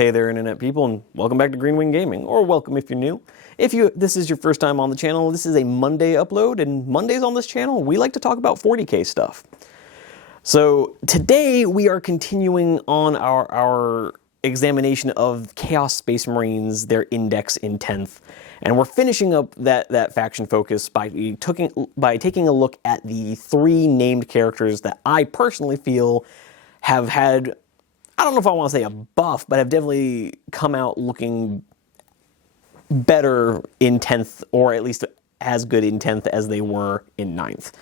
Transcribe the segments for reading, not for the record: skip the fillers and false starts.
hey there, internet people, and welcome back to Greenwing Gaming, or welcome if you're new. If this is your first time on the channel, this is a Monday upload, and Mondays on this channel, we like to talk about 40K stuff. So today we are continuing on our examination of Chaos Space Marines, their index in 10th, and we're finishing up that faction focus by taking a look at the three named characters that I personally feel have had, I don't know if I want to say a buff, but have definitely come out looking better in 10th, or at least as good in 10th as they were in 9th.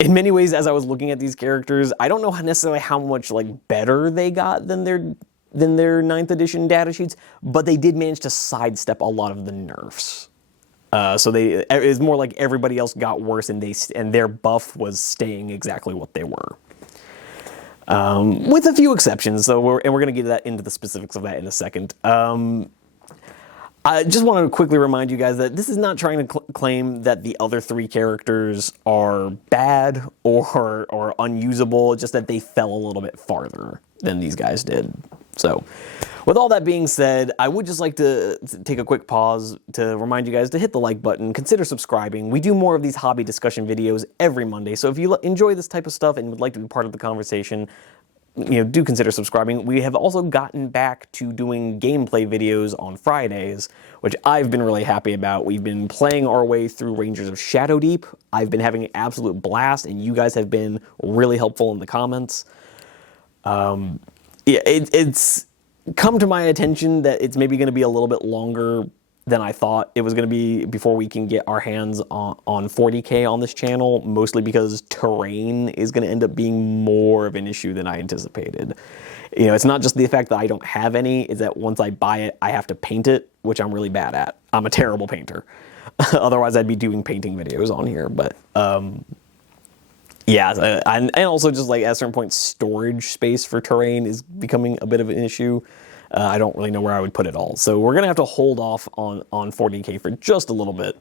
In many ways, as I was looking at these characters, I don't know necessarily how much better they got than their 9th edition data sheets, but they did manage to sidestep a lot of the nerfs. So it was more like everybody else got worse, and their buff was staying exactly what they were. With a few exceptions, so we're going to get into the specifics of that in a second. I just want to quickly remind you guys that this is not trying to claim that the other three characters are bad or unusable, just that they fell a little bit farther than these guys did. So, with all that being said, I would just like to take a quick pause to remind you guys to hit the like button, consider subscribing. We do more of these hobby discussion videos every Monday, so if you enjoy this type of stuff and would like to be part of the conversation, do consider subscribing. We have also gotten back to doing gameplay videos on Fridays, which I've been really happy about. We've been playing our way through Rangers of Shadowdeep. I've been having an absolute blast, and you guys have been really helpful in the comments. It's come to my attention that it's maybe going to be a little bit longer than I thought it was going to be before we can get our hands on 40K on this channel, mostly because terrain is going to end up being more of an issue than I anticipated. It's not just the fact that I don't have any, it's that once I buy it, I have to paint it, which I'm really bad at. I'm a terrible painter. Otherwise, I'd be doing painting videos on here, but yeah, and also just at a certain point, storage space for terrain is becoming a bit of an issue. I don't really know where I would put it all. So we're going to have to hold off on 40K for just a little bit.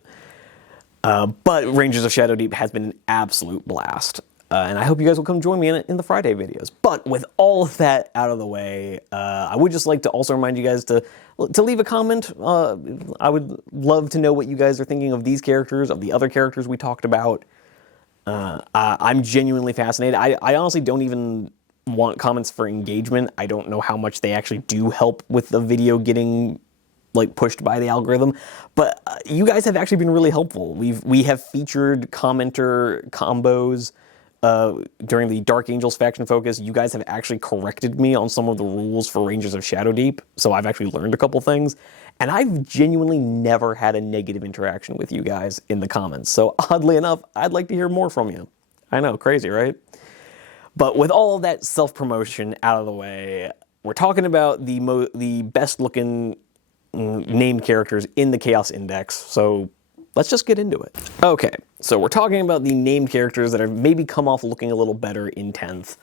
But Rangers of Shadowdeep has been an absolute blast. And I hope you guys will come join me in the Friday videos. But with all of that out of the way, I would just like to also remind you guys to leave a comment. I would love to know what you guys are thinking of these characters, of the other characters we talked about. I'm genuinely fascinated. I honestly don't even want comments for engagement. I don't know how much they actually do help with the video getting pushed by the algorithm, but you guys have actually been really helpful. We have featured commenter combos during the Dark Angels faction focus. You guys have actually corrected me on some of the rules for Rangers of Shadowdeep, so I've actually learned a couple things, and I've genuinely never had a negative interaction with you guys in the comments. So oddly enough, I'd like to hear more from you. I know, crazy, right? But with all of that self-promotion out of the way, we're talking about the best-looking named characters in the Chaos Index, so let's just get into it. Okay, so we're talking about the named characters that have maybe come off looking a little better in 10th,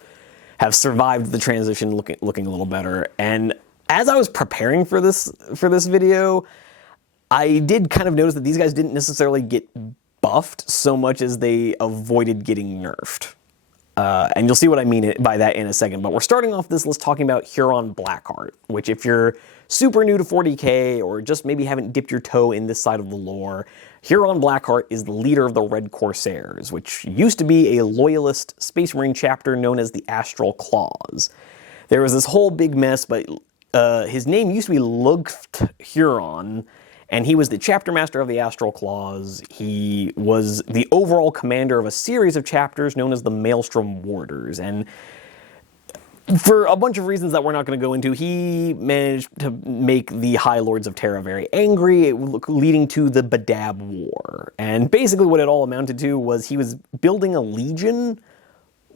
have survived the transition looking a little better, and as I was preparing for this video, I did kind of notice that these guys didn't necessarily get buffed so much as they avoided getting nerfed. And you'll see what I mean by that in a second. But we're starting off this list talking about Huron Blackheart, which if you're super new to 40K or just maybe haven't dipped your toe in this side of the lore, Huron Blackheart is the leader of the Red Corsairs, which used to be a loyalist Space Marine chapter known as the Astral Claws. There was this whole big mess, but his name used to be Lugt Huron, and he was the chapter master of the Astral Claws. He was the overall commander of a series of chapters known as the Maelstrom Warders. And for a bunch of reasons that we're not going to go into, he managed to make the High Lords of Terra very angry, leading to the Badab War. And basically what it all amounted to was he was building a legion,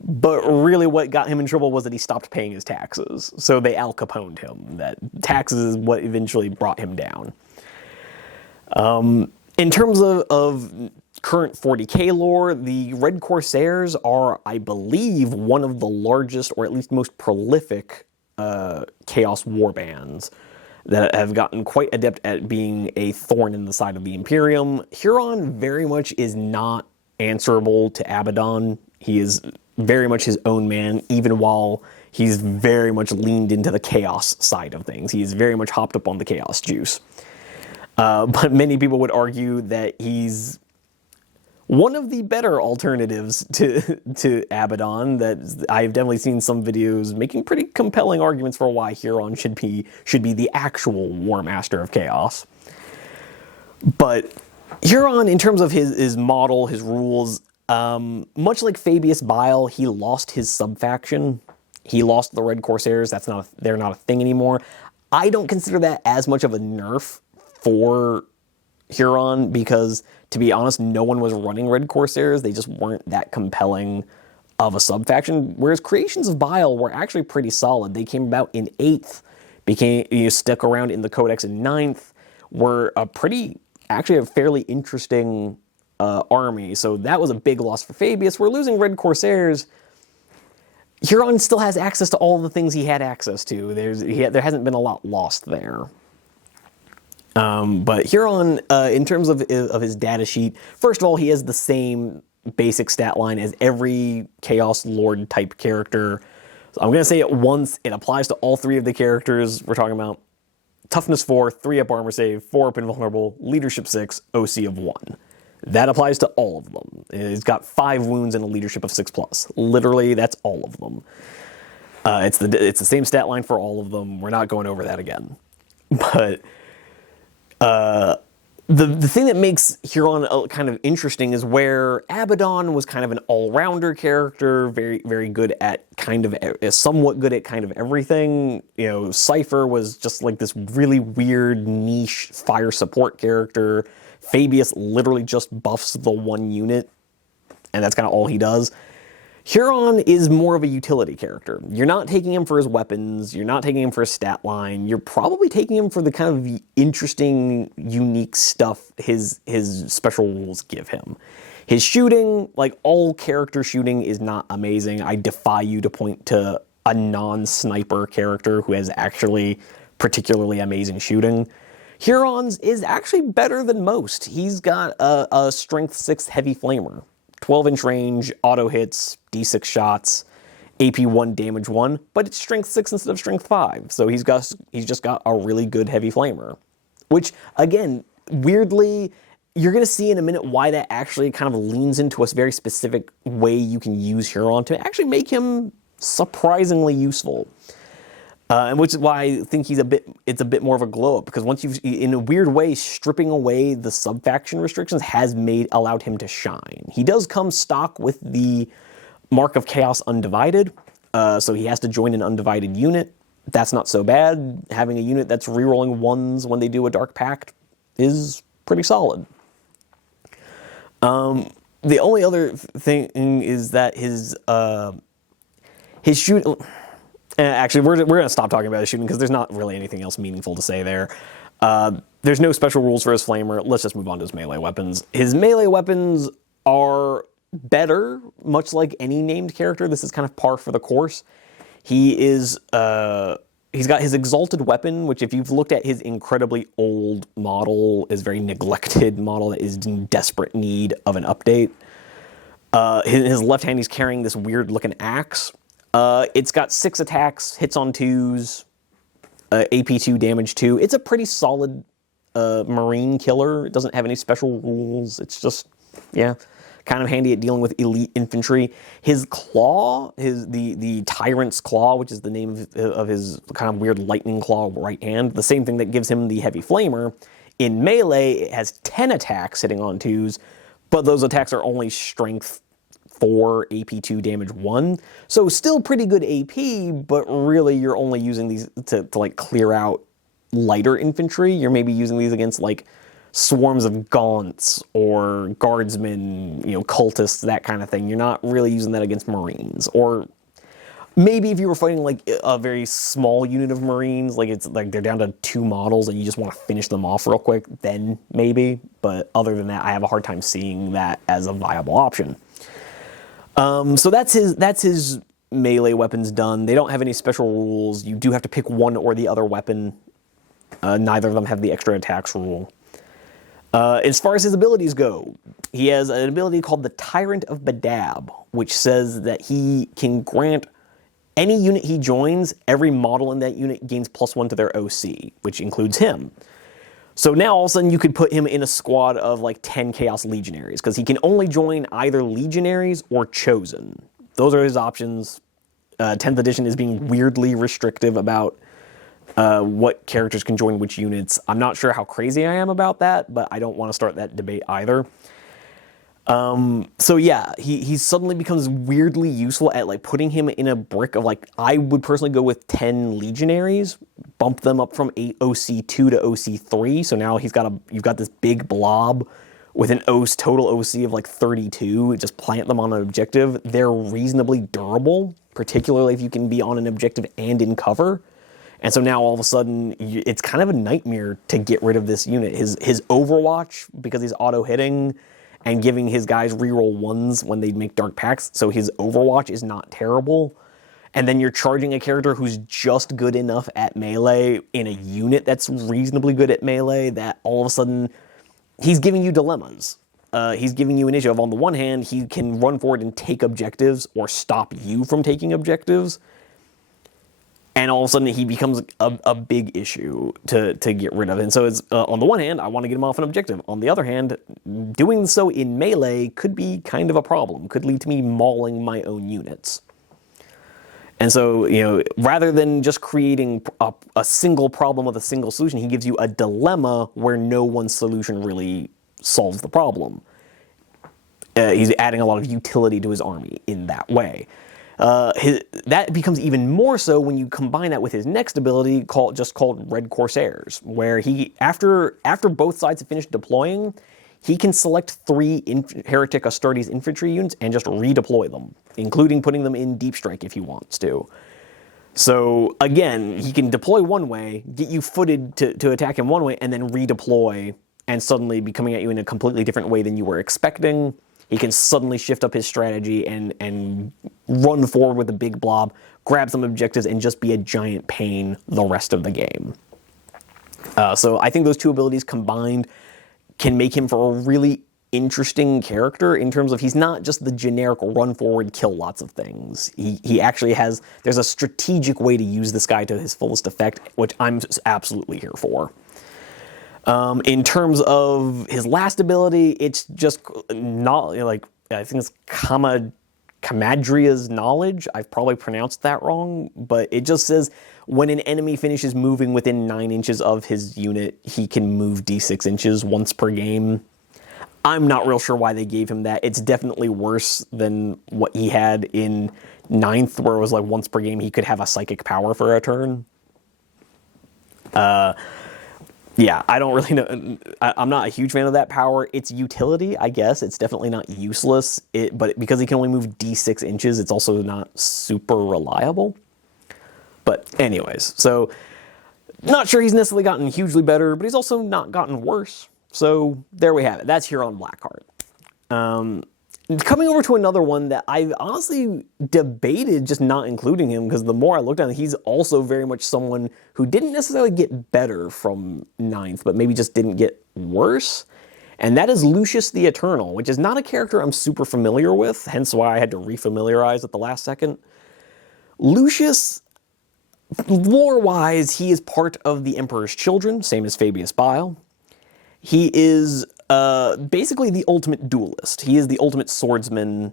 but really what got him in trouble was that he stopped paying his taxes. So they Al Caponed him. That taxes is what eventually brought him down. In terms of current 40K lore, the Red Corsairs are, I believe, one of the largest, or at least most prolific, Chaos warbands that have gotten quite adept at being a thorn in the side of the Imperium. Huron very much is not answerable to Abaddon. He is very much his own man, even while He's very much leaned into the chaos side of things. He's very much hopped up on the chaos juice. But many people would argue that he's one of the better alternatives to Abaddon. That I've definitely seen some videos making pretty compelling arguments for why Huron should be the actual War Master of Chaos. But Huron, in terms of his model, his rules, much like Fabius Bile, he lost his subfaction. He lost the Red Corsairs. They're not a thing anymore. I don't consider that as much of a nerf for Huron because, to be honest, no one was running Red Corsairs. They just weren't that compelling of a subfaction. Whereas Creations of Bile were actually pretty solid. They came about in 8th, stuck around in the Codex in 9th, were actually a fairly interesting army. So that was a big loss for Fabius. We're losing Red Corsairs. Huron still has access to all the things he had access to. There hasn't been a lot lost there. But Huron, in terms of his data sheet, first of all, he has the same basic stat line as every Chaos Lord type character. So I'm going to say it once. It applies to all 3 of the characters we're talking about. Toughness 4, 3 up armor save, 4 up invulnerable, leadership 6, OC of 1. That applies to all of them. He's got 5 wounds and a leadership of 6+. Literally, that's all of them. It's the same stat line for all of them. We're not going over that again. But the thing that makes Huron kind of interesting is where Abaddon was kind of an all-rounder character, very, very good at somewhat good at kind of everything. You know, Cypher was just like this really weird niche fire support character. Fabius literally just buffs the 1 unit, and that's kind of all he does. Huron is more of a utility character. You're not taking him for his weapons, you're not taking him for his stat line, you're probably taking him for the kind of interesting, unique stuff his special rules give him. His shooting, like all character shooting, is not amazing. I defy you to point to a non-sniper character who has actually particularly amazing shooting. Huron's is actually better than most. He's got a strength 6 heavy flamer. 12-inch range, auto hits, d6 shots, AP 1, damage 1, but it's strength 6 instead of strength 5. So he's just got a really good heavy flamer. Which, again, weirdly, you're going to see in a minute why that actually kind of leans into a very specific way you can use Huron to actually make him surprisingly useful. And which is why I think it's a bit more of a glow up, because once in a weird way, stripping away the subfaction restrictions has allowed him to shine. He does come stock with the Mark of Chaos Undivided, so he has to join an undivided unit. That's not so bad. Having a unit that's rerolling 1s when they do a Dark Pact is pretty solid. The only other thing is that his shoot. Actually, we're going to stop talking about his shooting because there's not really anything else meaningful to say there. There's no special rules for his flamer. Let's just move on to his melee weapons. His melee weapons are better, much like any named character. This is kind of par for the course. He's got his Exalted Weapon, which if you've looked at his incredibly old model, is very neglected model that is in desperate need of an update. His left hand, he's carrying this weird looking axe. It's got 6 attacks, hits on 2s, AP 2, damage 2. It's a pretty solid marine killer. It doesn't have any special rules. It's just, kind of handy at dealing with elite infantry. His claw, the Tyrant's Claw, which is the name of his kind of weird lightning claw right hand, the same thing that gives him the heavy flamer. In melee, it has 10 attacks hitting on 2s, but those attacks are only strength 4, AP 2, damage 1. So still pretty good AP, but really you're only using these to like clear out lighter infantry. You're maybe using these against like swarms of gaunts or guardsmen, cultists, that kind of thing. You're not really using that against marines. Or maybe if you were fighting like a very small unit of marines, like it's like they're down to 2 models and you just want to finish them off real quick, then maybe. But other than that, I have a hard time seeing that as a viable option. So that's his melee weapons done. They don't have any special rules. You do have to pick one or the other weapon. Neither of them have the extra attacks rule. As far as his abilities go, he has an ability called the Tyrant of Badab, which says that he can grant Any unit he joins, every model in that unit gains +1 to their OC, which includes him. So now all of a sudden you could put him in a squad of like 10 Chaos Legionaries, because he can only join either Legionaries or Chosen. Those are his options. 10th edition is being weirdly restrictive about what characters can join which units. I'm not sure how crazy I am about that, but I don't want to start that debate either. So yeah, he suddenly becomes weirdly useful at like putting him in a brick of like, I would personally go with 10 Legionaries, bump them up from OC2 to OC3. So now you've got this big blob with an total OC of like 32. Just plant them on an objective. They're reasonably durable, particularly if you can be on an objective and in cover. And so now all of a sudden, it's kind of a nightmare to get rid of this unit. His Overwatch, because he's auto-hitting and giving his guys reroll 1s when they make Dark Pacts, so his Overwatch is not terrible. And then you're charging a character who's just good enough at melee in a unit that's reasonably good at melee that all of a sudden, he's giving you dilemmas. He's giving you an issue of, on the one hand, he can run forward and take objectives or stop you from taking objectives. And all of a sudden, he becomes a big issue to get rid of. And so it's, on the one hand, I want to get him off an objective. On the other hand, doing so in melee could be kind of a problem. Could lead to me mauling my own units. And so, rather than just creating a single problem with a single solution, he gives you a dilemma where no one solution really solves the problem. He's adding a lot of utility to his army in that way. That becomes even more so when you combine that with his next ability called Red Corsairs, where he, after both sides have finished deploying, he can select 3 Heretic Astartes infantry units and just redeploy them, including putting them in Deep Strike if he wants to. So again, he can deploy one way, get you footed to attack him one way, and then redeploy and suddenly be coming at you in a completely different way than you were expecting. He can suddenly shift up his strategy and run forward with a big blob, grab some objectives, and just be a giant pain the rest of the game. So I think those two abilities combined can make him for a really interesting character in terms of he's not just the generic run forward, kill lots of things. He actually there's a strategic way to use this guy to his fullest effect, which I'm absolutely here for. In terms of his last ability, it's just not like, I think it's Camadria's Knowledge. I've probably pronounced that wrong, but it just says when an enemy finishes moving within 9 inches of his unit, he can move d6 inches once per game. I'm not real sure why they gave him that. It's definitely worse than what he had in 9th, where it was like once per game he could have a psychic power for a turn. Yeah, I don't really know. I'm not a huge fan of that power. It's utility, I guess. It's definitely not useless. But because he can only move d6 inches, it's also not super reliable. But anyways, so not sure he's necessarily gotten hugely better, but he's also not gotten worse. So there we have it. That's Huron Blackheart. Coming over to another one that I honestly debated just not including him, because the more I looked at him, he's also very much someone who didn't necessarily get better from 9th, but maybe just didn't get worse. And that is Lucius the Eternal, which is not a character I'm super familiar with, hence why I had to refamiliarize at the last second. Lucius, lore-wise, he is part of the Emperor's Children, same as Fabius Bile. He is basically the ultimate duelist. He is the ultimate swordsman.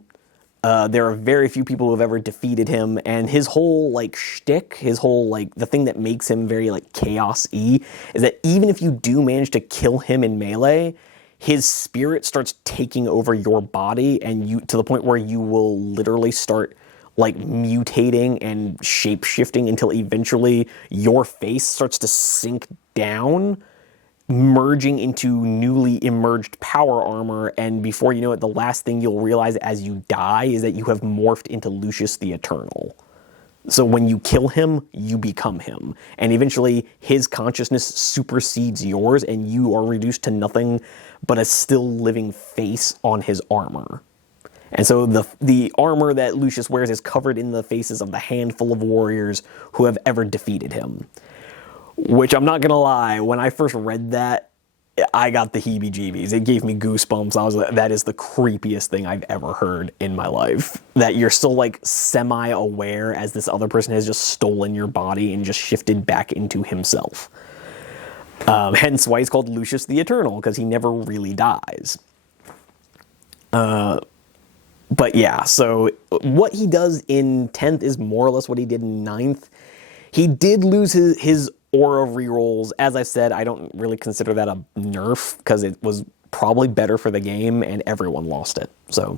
There are very few people who have ever defeated him, and his whole shtick, the thing that makes him very chaos-y, is that even if you do manage to kill him in melee, his spirit starts taking over your body, and to the point where you will literally start mutating and shape-shifting until eventually your face starts to sink down, merging into newly emerged power armor, and before you know it, the last thing you'll realize as you die is that you have morphed into Lucius the Eternal. So when you kill him, you become him. And eventually, his consciousness supersedes yours, and you are reduced to nothing but a still living face on his armor. And so the armor that Lucius wears is covered in the faces of the handful of warriors who have ever defeated him. Which, I'm not gonna lie, when I first read that, I got the heebie-jeebies. It gave me goosebumps. I was like, that is the creepiest thing I've ever heard in my life. That you're still like semi-aware as this other person has just stolen your body and just shifted back into himself. Hence why he's called Lucius the Eternal, because he never really dies. But yeah, so what he does in 10th is more or less what he did in 9th. He did lose his aura rerolls. As I said, I don't really consider that a nerf, because it was probably better for the game and everyone lost it. So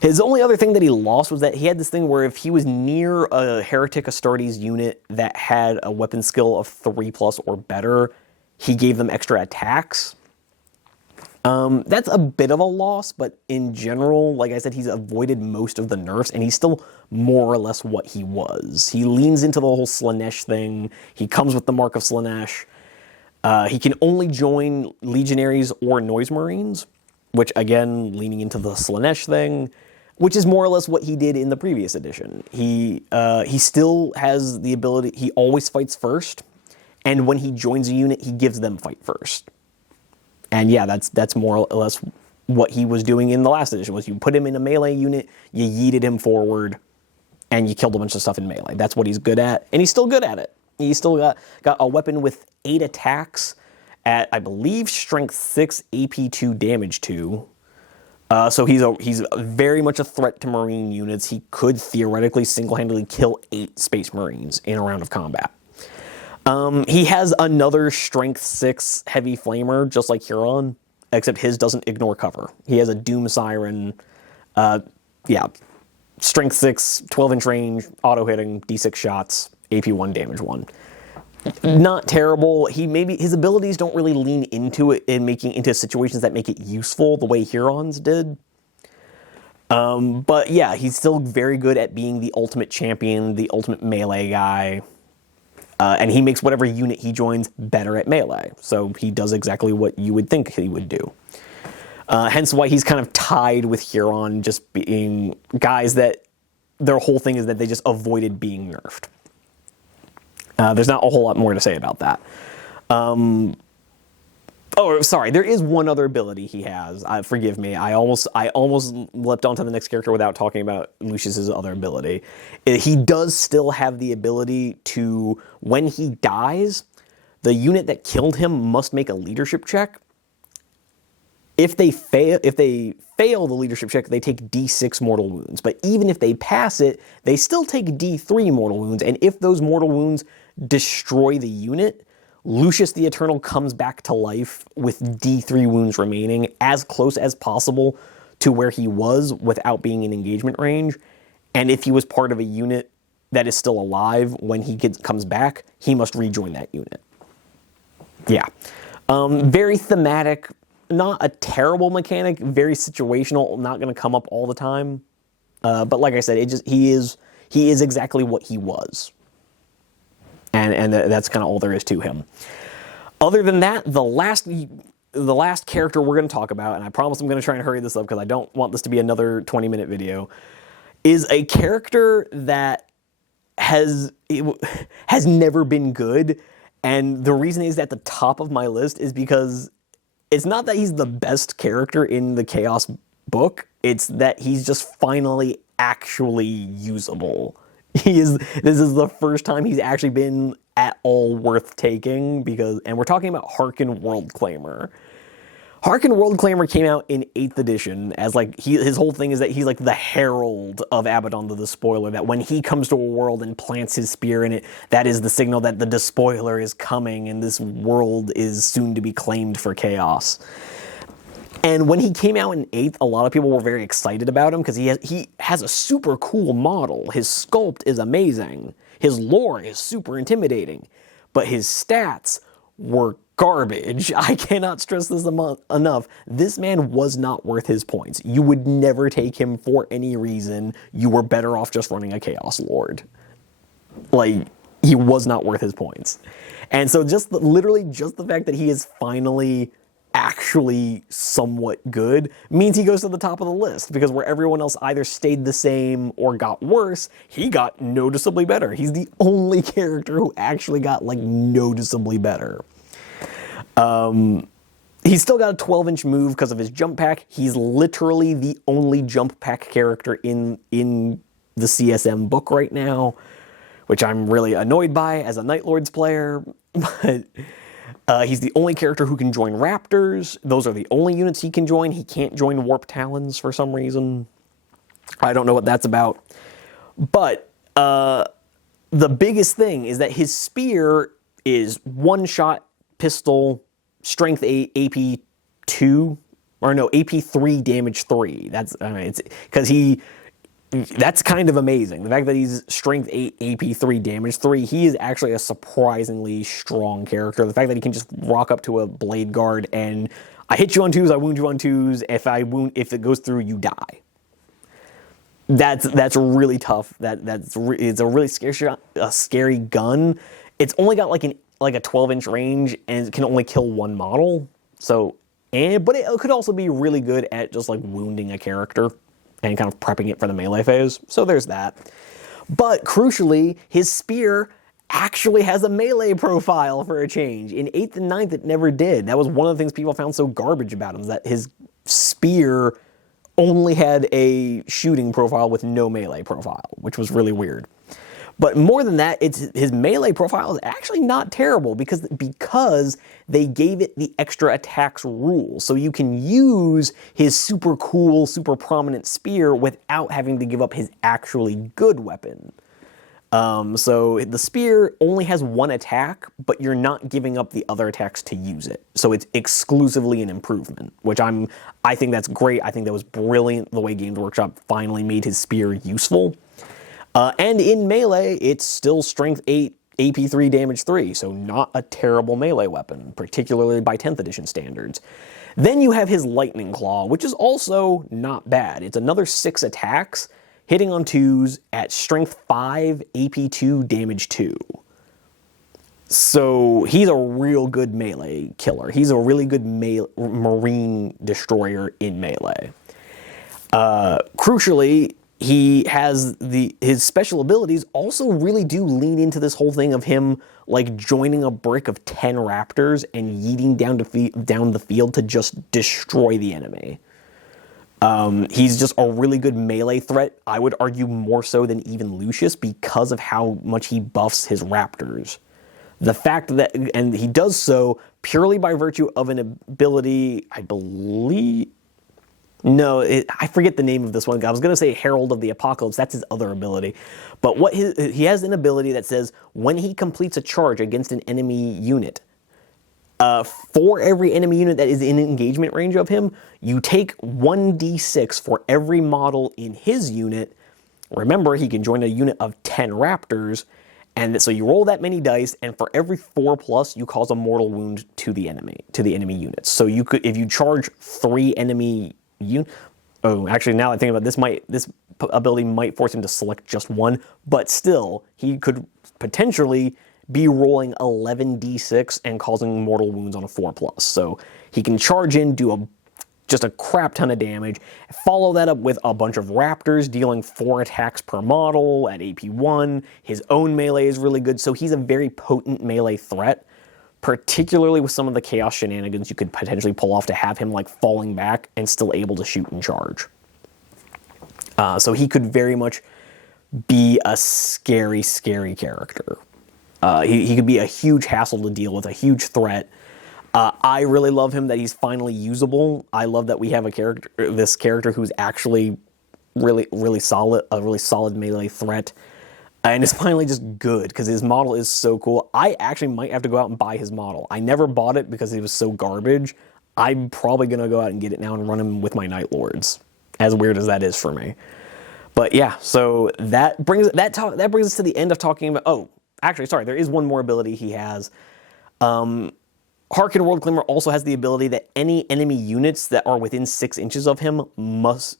his only other thing that he lost was that he had this thing where if he was near a Heretic Astartes unit that had a weapon skill of 3+ or better, he gave them extra attacks. That's a bit of a loss, but in general, like I said, he's avoided most of the nerfs, and he's still more or less what he was. He leans into the whole Slaanesh thing. He comes with the Mark of Slaanesh. He can only join Legionaries or Noise Marines, which, again, leaning into the Slaanesh thing, which is more or less what he did in the previous edition. He still has the ability, he always fights first, and when he joins a unit, he gives them fight first. And yeah, that's more or less what he was doing in the last edition, was you put him in a melee unit, you yeeted him forward, and you killed a bunch of stuff in melee. That's what he's good at, and he's still good at it. He's still got a weapon with 8 attacks at, I believe, strength 6, AP 2, damage 2. So he's very much a threat to Marine units. He could theoretically single-handedly kill 8 Space Marines in a round of combat. He has another strength 6 heavy flamer, just like Huron, except his doesn't ignore cover. He has a Doom Siren, strength 6, 12-inch range, auto-hitting, D6 shots, AP 1, damage 1. Not terrible. His abilities don't really lean into it in making into situations that make it useful the way Huron's did. But yeah, he's still very good at being the ultimate champion, the ultimate melee guy. And he makes whatever unit he joins better at melee. So he does exactly what you would think he would do. Hence why he's kind of tied with Huron, just being guys that their whole thing is that they just avoided being nerfed. There's not a whole lot more to say about that. Oh, sorry. There is one other ability he has. Forgive me. I almost leapt onto the next character without talking about Lucius's other ability. He does still have the ability to, when he dies, the unit that killed him must make a leadership check. If they fail the leadership check, they take D6 mortal wounds. But even if they pass it, they still take D3 mortal wounds. And if those mortal wounds destroy the unit, Lucius the Eternal comes back to life with D3 wounds remaining, as close as possible to where he was without being in engagement range. And if he was part of a unit that is still alive when he comes back, he must rejoin that unit. Yeah. Very thematic, not a terrible mechanic, very situational, not going to come up all the time. But like I said, he is exactly what he was. And that's kind of all there is to him. Other than that, the last character we're going to talk about, and I promise I'm going to try and hurry this up because I don't want this to be another 20-minute video, is a character that has never been good. And the reason he's at the top of my list is because it's not that he's the best character in the Chaos book, it's that he's just finally actually usable. This is the first time he's actually been at all worth taking, and we're talking about Harken Worldclaimer. Harken Worldclaimer came out in 8th edition as his whole thing is that he's like the herald of Abaddon the Despoiler, that when he comes to a world and plants his spear in it, that is the signal that the Despoiler is coming and this world is soon to be claimed for chaos. And when he came out in 8th, a lot of people were very excited about him because he has a super cool model. His sculpt is amazing. His lore is super intimidating. But his stats were garbage. I cannot stress this enough. This man was not worth his points. You would never take him for any reason. You were better off just running a Chaos Lord. He was not worth his points. And so literally just the fact that he is finally actually somewhat good means he goes to the top of the list, because where everyone else either stayed the same or got worse, he got noticeably better. He's the only character who actually got noticeably better. He's still got a 12-inch move because of his jump pack. He's literally the only jump pack character in the CSM book right now, which I'm really annoyed by as a Night Lords player. But he's the only character who can join Raptors. Those are the only units he can join. He can't join Warp Talons for some reason. I don't know what that's about. But the biggest thing is that his spear is one-shot pistol, strength 8, AP 2, or no, AP 3, damage 3. That's it's because that's kind of amazing. The fact that he's strength 8, AP 3, damage 3, he is actually a surprisingly strong character. The fact that he can just rock up to a Blade Guard and I hit you on 2s, I wound you on 2s. If it goes through, you die. That's really tough. It's a really scary gun. It's only got like a 12-inch range and it can only kill one model. So, but it could also be really good at just like wounding a character and kind of prepping it for the melee phase. So there's that. But crucially, his spear actually has a melee profile for a change. In 8th and 9th, it never did. That was one of the things people found so garbage about him, is that his spear only had a shooting profile with no melee profile, which was really weird. But more than that, his melee profile is actually not terrible because they gave it the extra attacks rule. So you can use his super cool, super prominent spear without having to give up his actually good weapon. So the spear only has one attack, but you're not giving up the other attacks to use it. So it's exclusively an improvement, which I think that's great. I think that was brilliant the way Games Workshop finally made his spear useful. And in melee, it's still strength 8, AP 3, damage 3, so not a terrible melee weapon, particularly by 10th edition standards. Then you have his Lightning Claw, which is also not bad. It's another 6 attacks, hitting on 2s at strength 5, AP 2, damage 2. So he's a real good melee killer. He's a really good marine destroyer in melee. Crucially, his special abilities also really do lean into this whole thing of him like joining a brick of 10 raptors and yeeting down the field to just destroy the enemy. He's just a really good melee threat. I would argue more so than even Lucius because of how much he buffs his raptors. The fact that, and he does so purely by virtue of an ability, I believe. No, I forget the name of this one. I was going to say Herald of the Apocalypse. That's his other ability. But he has an ability that says when he completes a charge against an enemy unit, for every enemy unit that is in engagement range of him, you take 1d6 for every model in his unit. Remember, he can join a unit of 10 raptors, and so you roll that many dice, and for every 4+, you cause a mortal wound to the enemy units. So you could, if you charge 3 enemy actually, now that I think about it, this ability might force him to select just one, but still, he could potentially be rolling 11d6 and causing mortal wounds on a 4+. So he can charge in, do just a crap ton of damage, follow that up with a bunch of raptors, dealing 4 attacks per model at AP 1. His own melee is really good, so he's a very potent melee threat, particularly with some of the chaos shenanigans you could potentially pull off to have him like falling back and still able to shoot and charge. So he could very much be a scary, scary character. He could be a huge hassle to deal with, a huge threat. I really love him that he's finally usable. I love that we have this character who's actually really, really solid, a really solid melee threat. And it's finally just good, because his model is so cool. I actually might have to go out and buy his model. I never bought it because it was so garbage. I'm probably going to go out and get it now and run him with my Night Lords, as weird as that is for me. But yeah, so that brings us to the end of talking about... Oh, actually, sorry, there is one more ability he has. Harken Worldclimber also has the ability that any enemy units that are within 6 inches of him must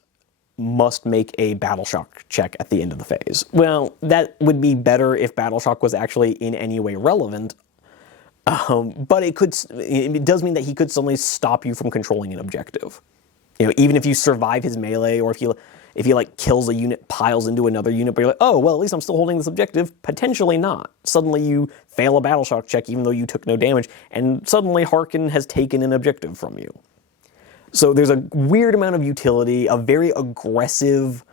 make a Battle Shock check at the end of the phase. Well, that would be better if Battle Shock was actually in any way relevant, but it does mean that he could suddenly stop you from controlling an objective. You know, even if you survive his melee, or If he like kills a unit, piles into another unit, but you're like, oh, well, at least I'm still holding this objective. Potentially not. Suddenly you fail a battle shock check even though you took no damage, and suddenly Harkin has taken an objective from you. So there's a weird amount of utility, a very aggressive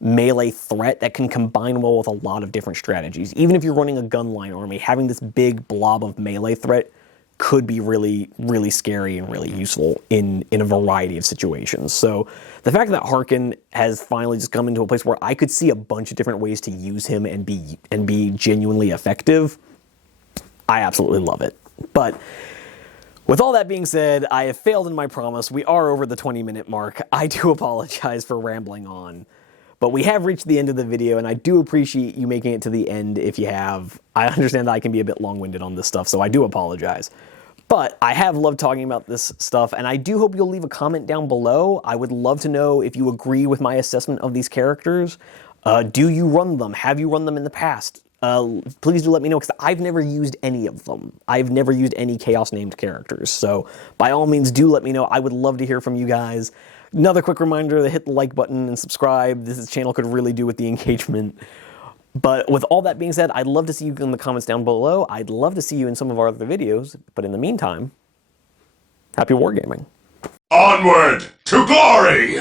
melee threat that can combine well with a lot of different strategies. Even if you're running a gunline army, having this big blob of melee threat could be really, really scary and really useful in a variety of situations. So the fact that Harkin has finally just come into a place where I could see a bunch of different ways to use him and be genuinely effective, I absolutely love it. But with all that being said, I have failed in my promise. We are over the 20-minute mark. I do apologize for rambling on. But we have reached the end of the video, and I do appreciate you making it to the end if you have. I understand that I can be a bit long-winded on this stuff, so I do apologize. But I have loved talking about this stuff, and I do hope you'll leave a comment down below. I would love to know if you agree with my assessment of these characters. Do you run them? Have you run them in the past? Please do let me know, because I've never used any of them. I've never used any Chaos-named characters, so by all means, do let me know. I would love to hear from you guys. Another quick reminder to hit the like button and subscribe. This channel could really do with the engagement. But with all that being said, I'd love to see you in the comments down below. I'd love to see you in some of our other videos. But in the meantime, happy wargaming. Onward to glory!